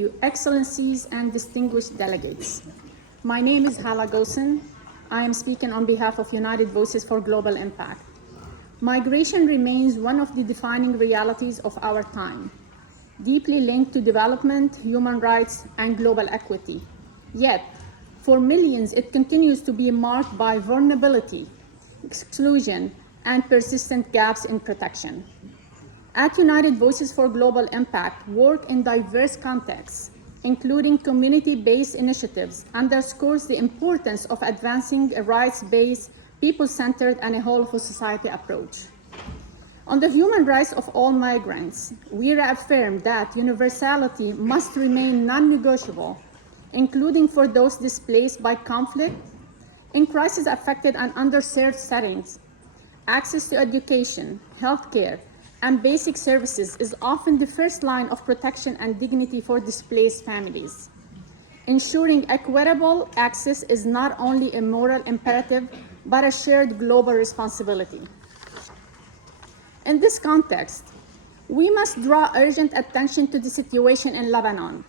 you, Excellencies and distinguished delegates. My name is Hala Gosen. I am speaking on behalf of United Voices for Global Impact. Migration remains one of the defining realities of our time, deeply linked to development, human rights, and global equity. Yet, for millions, it continues to be marked by vulnerability, exclusion, and persistent gaps in protection. At United Voices for Global Impact, work in diverse contexts, including community-based initiatives, underscores the importance of advancing a rights-based, people-centered, and a whole-of-society approach. On the human rights of all migrants, we reaffirm that universality must remain non-negotiable, including for those displaced by conflict, in crisis-affected and underserved settings. Access to education, healthcare, and basic services is often the first line of protection and dignity for displaced families. Ensuring equitable access is not only a moral imperative, but a shared global responsibility. In this context, we must draw urgent attention to the situation in Lebanon.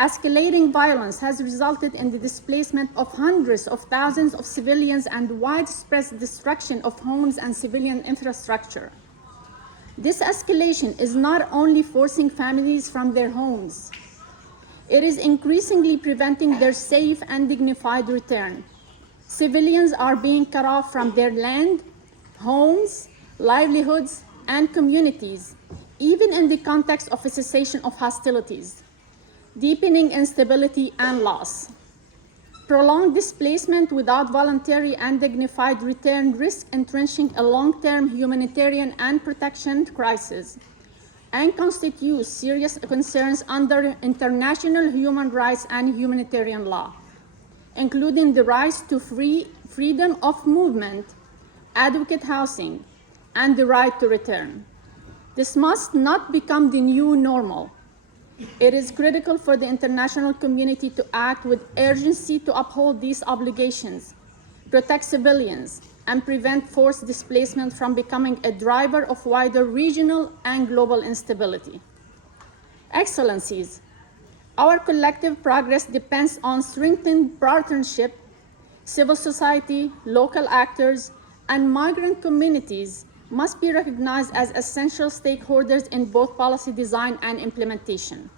Escalating violence has resulted in the displacement of hundreds of thousands of civilians and widespread destruction of homes and civilian infrastructure. This escalation is not only forcing families from their homes, it is increasingly preventing their safe and dignified return. Civilians are being cut off from their land, homes, livelihoods, and communities, even in the context of a cessation of hostilities, deepening instability and loss. Prolonged displacement without voluntary and dignified return risks entrenching a long-term humanitarian and protection crisis and constitutes serious concerns under international human rights and humanitarian law, including the right to freedom of movement, adequate housing, and the right to return. This must not become the new normal. It is critical for the international community to act with urgency to uphold these obligations, protect civilians, and prevent forced displacement from becoming a driver of wider regional and global instability. Excellencies, our collective progress depends on strengthened partnership. Civil society, local actors, and migrant communities must be recognized as essential stakeholders in both policy design and implementation.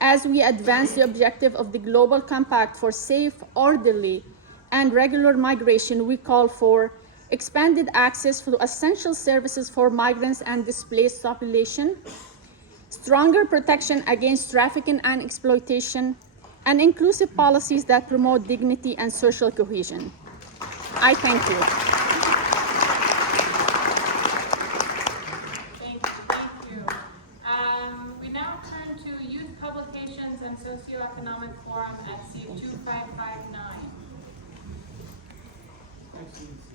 As we advance the objective of the Global Compact for safe, orderly, and regular migration, we call for expanded access to essential services for migrants and displaced population, stronger protection against trafficking and exploitation, and inclusive policies that promote dignity and social cohesion. I thank you. And Socioeconomic Forum at seat 2559.